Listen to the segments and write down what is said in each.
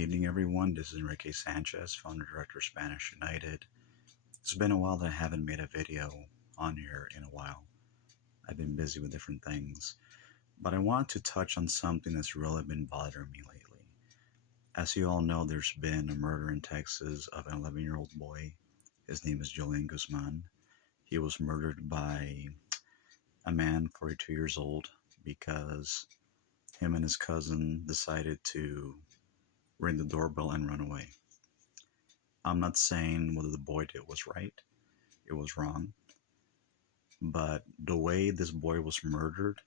evening, everyone. This is Enrique Sanchez, founder director of Spanish United. It's been a while that I haven't made a video on here in a while. I've been busy with different things, but I want to touch on something that's really been bothering me lately. As you all know, there's been a murder in Texas of an 11-year-old boy. His name is Julian Guzman. He was murdered by a man, 42 years old, because him and his cousin decided to ring the doorbell and run away. I'm not saying whether the boy did was right, it was wrong, but the way this boy was murdered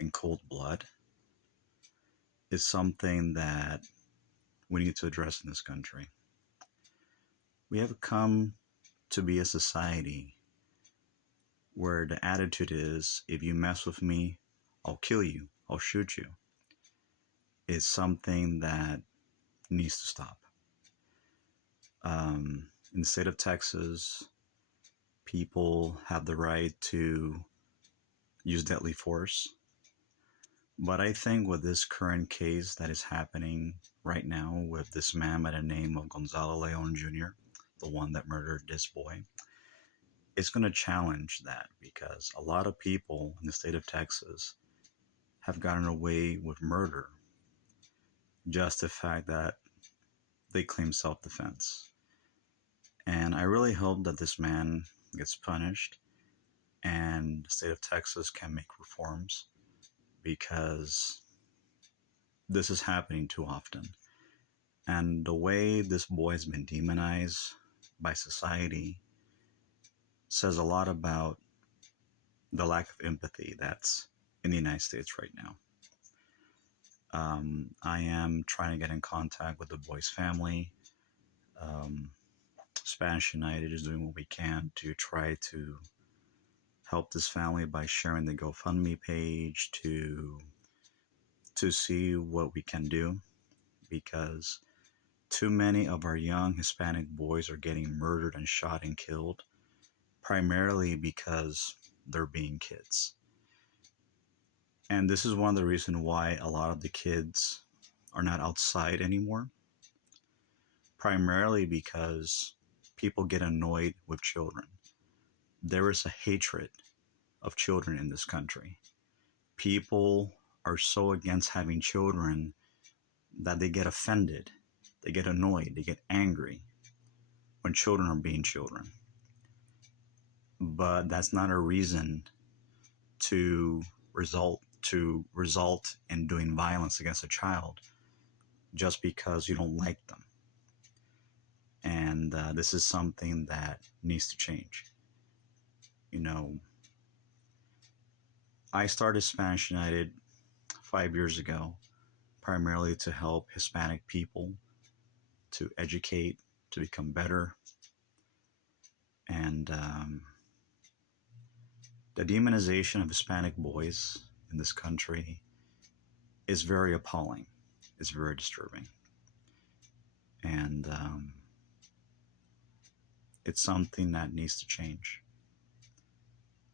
in cold blood is something that we need to address in this country. We have come to be a society where the attitude is, if you mess with me, I'll kill you, I'll shoot you. It's something that needs to stop. In the state of Texas, people have the right to use deadly force. But I think with this current case that is happening right now with this man by the name of Gonzalo Leon Jr., the one that murdered this boy, it's going to challenge that, because a lot of people in the state of Texas have gotten away with murder just the fact that they claim self-defense. And I really hope that this man gets punished and the state of Texas can make reforms, because this is happening too often. And the way this boy has been demonized by society says a lot about the lack of empathy that's in the United States right now. I am trying to get in contact with the boy's family. Spanish United is doing what we can to try to help this family by sharing the GoFundMe page to see what we can do, because too many of our young Hispanic boys are getting murdered and shot and killed, primarily because they're being kids. And this is one of the reasons why a lot of the kids are not outside anymore, primarily because people get annoyed with children. There is a hatred of children in this country. People are so against having children that they get offended, they get annoyed, they get angry when children are being children. But that's not a reason to result in doing violence against a child just because you don't like them. And this is something that needs to change. You know, I started Spanish United 5 years ago, primarily to help Hispanic people to educate, to become better. And the demonization of Hispanic boys in this country is very appalling. It's very disturbing. And it's something that needs to change,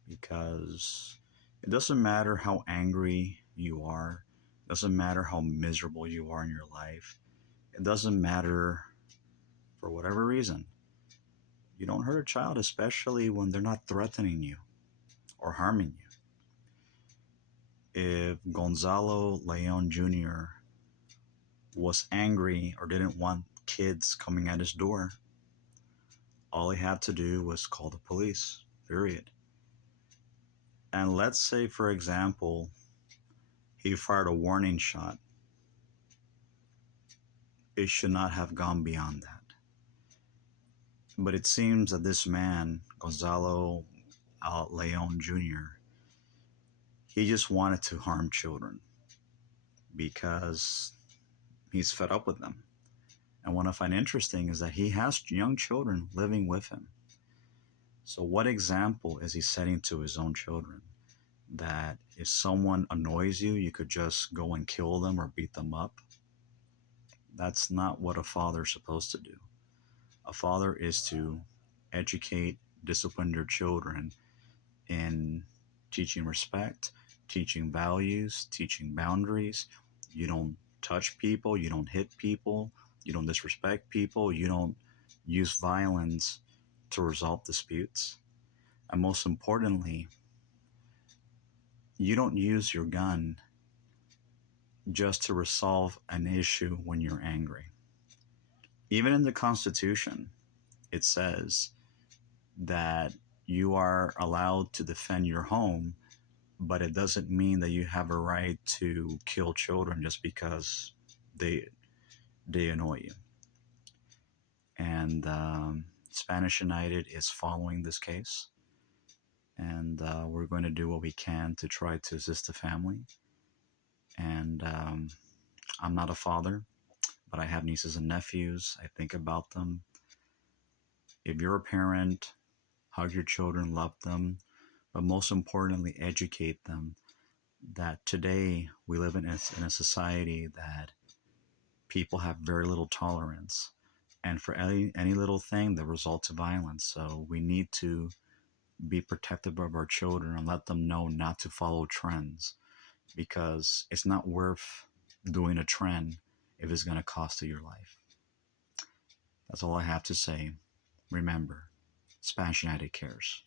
because it doesn't matter how angry you are, it doesn't matter how miserable you are in your life, it doesn't matter for whatever reason. You don't hurt a child, especially when they're not threatening you or harming you. If Gonzalo Leon Jr. was angry or didn't want kids coming at his door, all he had to do was call the police, period. And let's say, for example, he fired a warning shot. It should not have gone beyond that. But it seems that this man, Gonzalo Leon Jr., he just wanted to harm children because he's fed up with them. And what I find interesting is that he has young children living with him. So what example is he setting to his own children? That if someone annoys you, you could just go and kill them or beat them up? That's not what a father is supposed to do. A father is to educate, discipline their children in teaching respect, teaching values, teaching boundaries. You don't touch people, you don't hit people, You don't disrespect people. You don't use violence to resolve disputes. And most importantly, you don't use your gun just to resolve an issue when you're angry. Even in the Constitution, it says that you are allowed to defend your home, but it doesn't mean that you have a right to kill children just because they they annoy you. And Spanish United is following this case, and we're going to do what we can to try to assist the family. And I'm not a father, but I have nieces and nephews. I think about them. If you're a parent, hug your children, love them, but most importantly, educate them that today we live in a society that people have very little tolerance. And for any little thing that results in violence. So we need to be protective of our children and let them know not to follow trends, because it's not worth doing a trend if it's going to cost you your life. That's all I have to say. Remember, Spanish United cares.